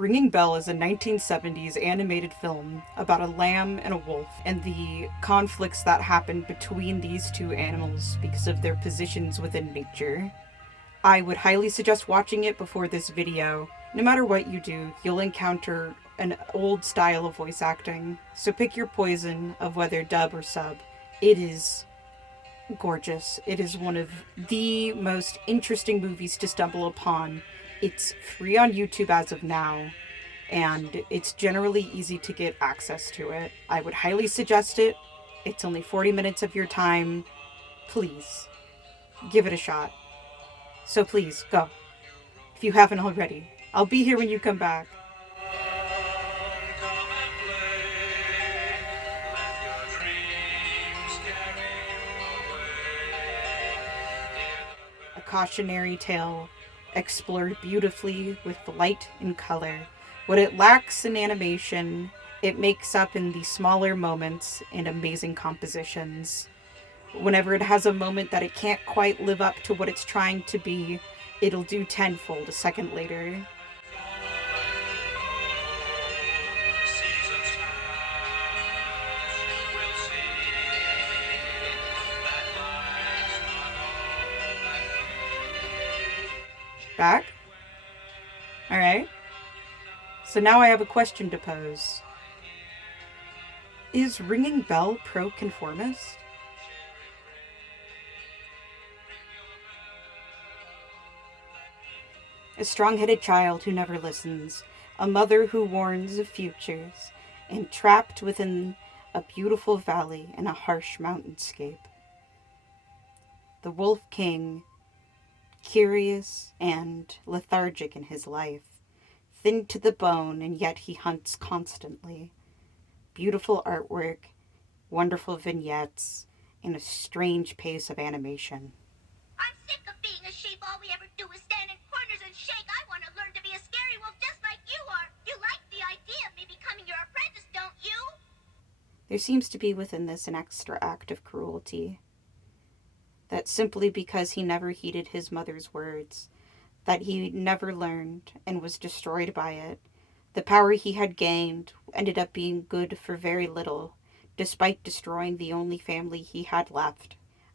Ringing Bell is a 1970s animated film about a lamb and a wolf and the conflicts that happen between these two animals because of their positions within nature. I would highly suggest watching it before this video. No matter what you do, you'll encounter an old style of voice acting, so pick your poison of whether dub or sub. It is gorgeous. It is one of the most interesting movies to stumble upon. It's free on YouTube as of now, and it's generally easy to get access to it. I would highly suggest it. It's only 40 minutes of your time. Please, give it a shot. So please, go. If you haven't already. I'll be here when you come back. A cautionary tale explored beautifully with light and color. What it lacks in animation, it makes up in the smaller moments and amazing compositions. Whenever it has a moment that it can't quite live up to what it's trying to be, it'll do tenfold a second later. Back? Alright. So now I have a question to pose. Is Ringing Bell pro-conformist? A strong-headed child who never listens, a mother who warns of futures, and trapped within a beautiful valley in a harsh mountainscape. The Wolf King, curious and lethargic in his life, thin to the bone, and yet he hunts constantly. Beautiful artwork, wonderful vignettes, and a strange pace of animation. I'm sick of being a sheep. All we ever do is stand in corners and shake. I want to learn to be a scary wolf just like you are. You like the idea of me becoming your apprentice, don't you? There seems to be within this an extra act of cruelty. That simply because he never heeded his mother's words, that he never learned and was destroyed by it, the power he had gained ended up being good for very little, despite destroying the only family he had left.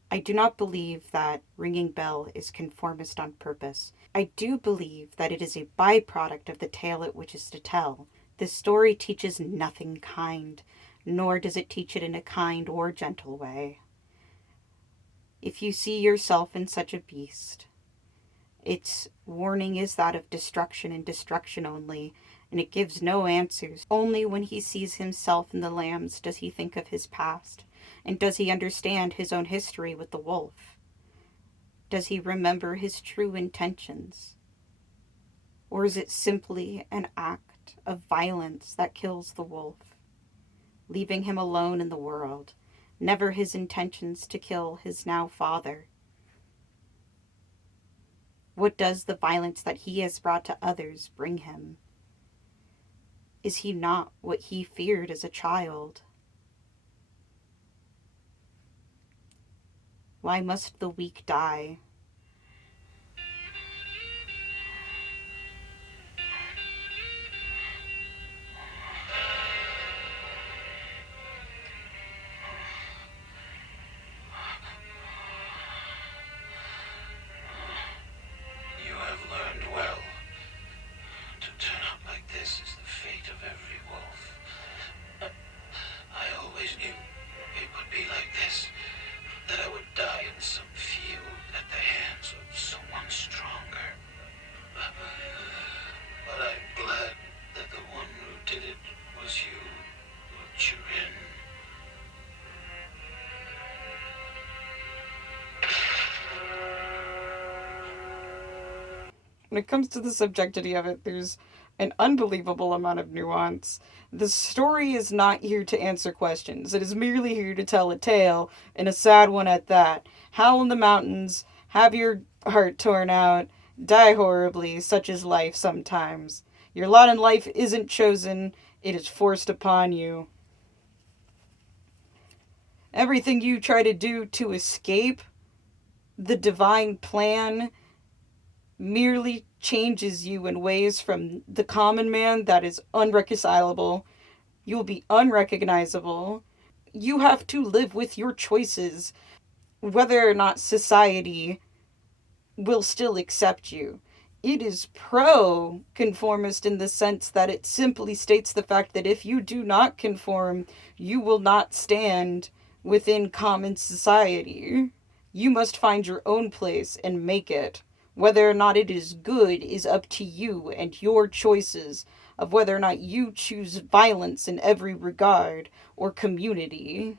I do not believe that Ringing Bell is conformist on purpose. I do believe that it is a byproduct of the tale it wishes to tell. This story teaches nothing kind, nor does it teach it in a kind or gentle way. If you see yourself in such a beast, its warning is that of destruction and destruction only, and it gives no answers. Only when he sees himself in the lambs does he think of his past, and does he understand his own history with the wolf? Does he remember his true intentions? Or is it simply an act of violence that kills the wolf, leaving him alone in the world? Never his intentions to kill his now father. What does the violence that he has brought to others bring him? Is he not what he feared as a child? Why must the weak die? When it comes to the subjectivity of it, there's an unbelievable amount of nuance. The story is not here to answer questions. It is merely here to tell a tale, and a sad one at that. Howl in the mountains, have your heart torn out, die horribly, such is life sometimes. Your lot in life isn't chosen, it is forced upon you. Everything you try to do to escape the divine plan merely changes you in ways from the common man that is unreconcilable. You'll be unrecognizable. You have to live with your choices, whether or not society will still accept you. It is pro conformist in the sense that it simply states the fact that if you do not conform, you will not stand within common society. You must find your own place and make it. Whether or not it is good is up to you and your choices of whether or not you choose violence in every regard or community.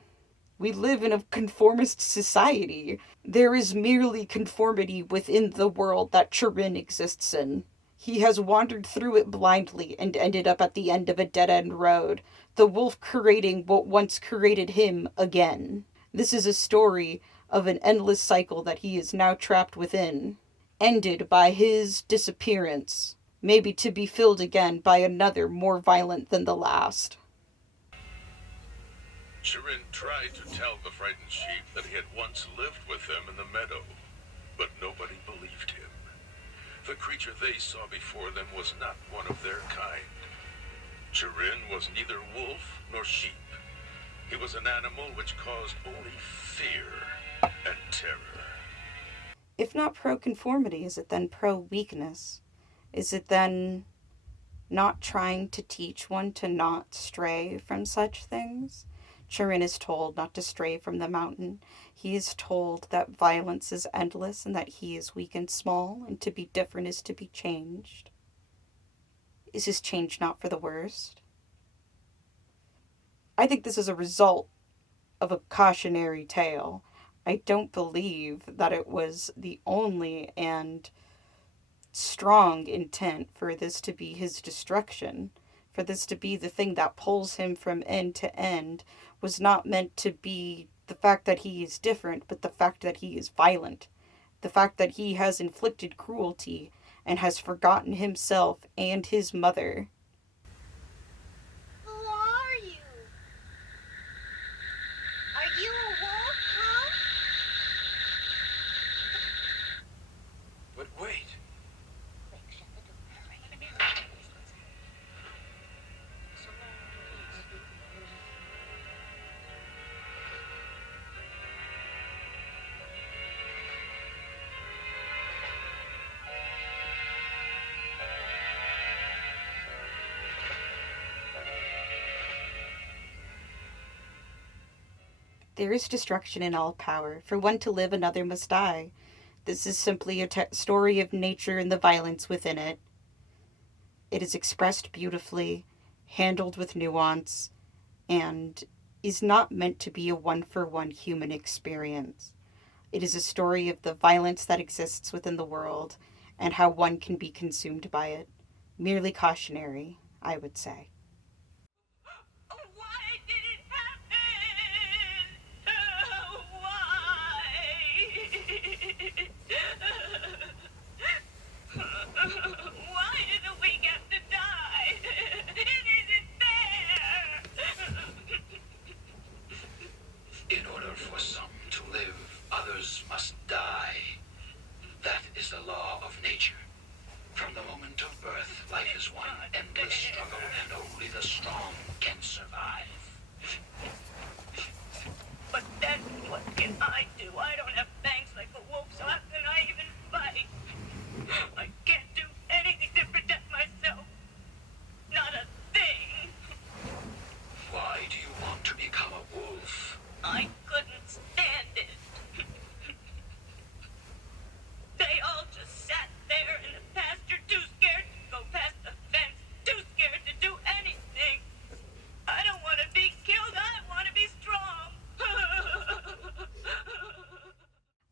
We live in a conformist society. There is merely conformity within the world that Chirin exists in. He has wandered through it blindly and ended up at the end of a dead end road, the wolf creating what once created him again. This is a story of an endless cycle that he is now trapped within, ended by his disappearance, maybe to be filled again by another more violent than the last. Chirin tried to tell the frightened sheep that he had once lived with them in the meadow, but nobody believed him. The creature they saw before them was not one of their kind. Chirin was neither wolf nor sheep. He was an animal which caused only fear and terror. If not pro conformity, is it then pro weakness? Is it then not trying to teach one to not stray from such things? Chirin is told not to stray from the mountain. He is told that violence is endless and that he is weak and small, and to be different is to be changed. Is his change not for the worst? I think this is a result of a cautionary tale. I don't believe that it was the only and strong intent for this to be his destruction. For this to be the thing that pulls him from end to end was not meant to be the fact that he is different, but the fact that he is violent. The fact that he has inflicted cruelty and has forgotten himself and his mother. Who are you? Are you a wolf, huh? But wait. There is destruction in all power. For one to live, another must die. This is simply a story of nature and the violence within it. It is expressed beautifully, handled with nuance, and is not meant to be a one-for-one human experience. It is a story of the violence that exists within the world and how one can be consumed by it. Merely cautionary, I would say. Why did it happen? Why? Why did we get to die? It isn't fair. In order for some to live, others must die. That is the law of nature. From the moment of birth, life is one endless struggle, and only the strong can survive. But then what can I do? I don't have fangs like a wolf, so how can I even fight? I can't do anything to protect myself. Not a thing. Why do you want to become a wolf? I couldn't stand it. They all just sat there in the pasture, too scared to go past the fence, too scared to do anything. I don't want to be killed. I want to be strong.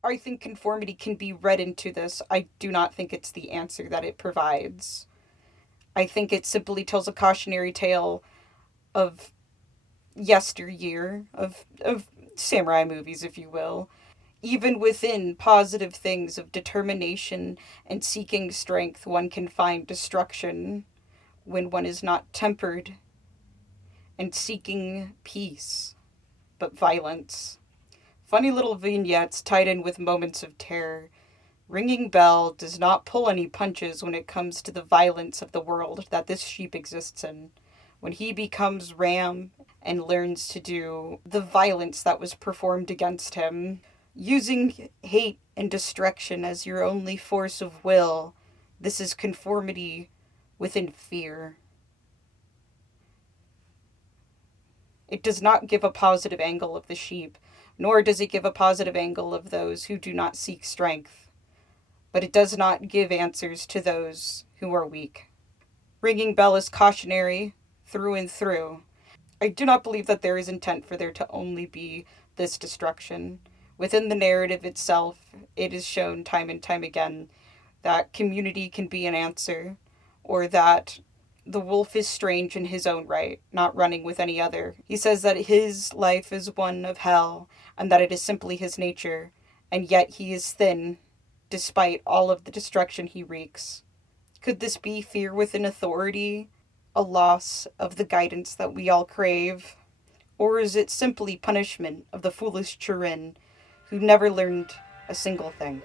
I think conformity can be read into this. I do not think it's the answer that it provides. I think it simply tells a cautionary tale of yesteryear, of samurai movies, if you will. Even within positive things of determination and seeking strength, one can find destruction when one is not tempered and seeking peace, but violence. Funny little vignettes tied in with moments of terror Ringing Bell does not pull any punches when it comes to the violence of the world that this sheep exists in. When he becomes Ram and learns to do the violence that was performed against him, using hate and destruction as your only force of will, this is conformity within fear. It does not give a positive angle of the sheep, nor does it give a positive angle of those who do not seek strength. But it does not give answers to those who are weak. Ringing Bell is cautionary through and through. I do not believe that there is intent for there to only be this destruction. Within the narrative itself, it is shown time and time again that community can be an answer, or that the wolf is strange in his own right, not running with any other. He says that his life is one of hell, and that it is simply his nature, and yet he is thin, despite all of the destruction he wreaks. Could this be fear within authority? A loss of the guidance that we all crave? Or is it simply punishment of the foolish Turin who never learned a single thing?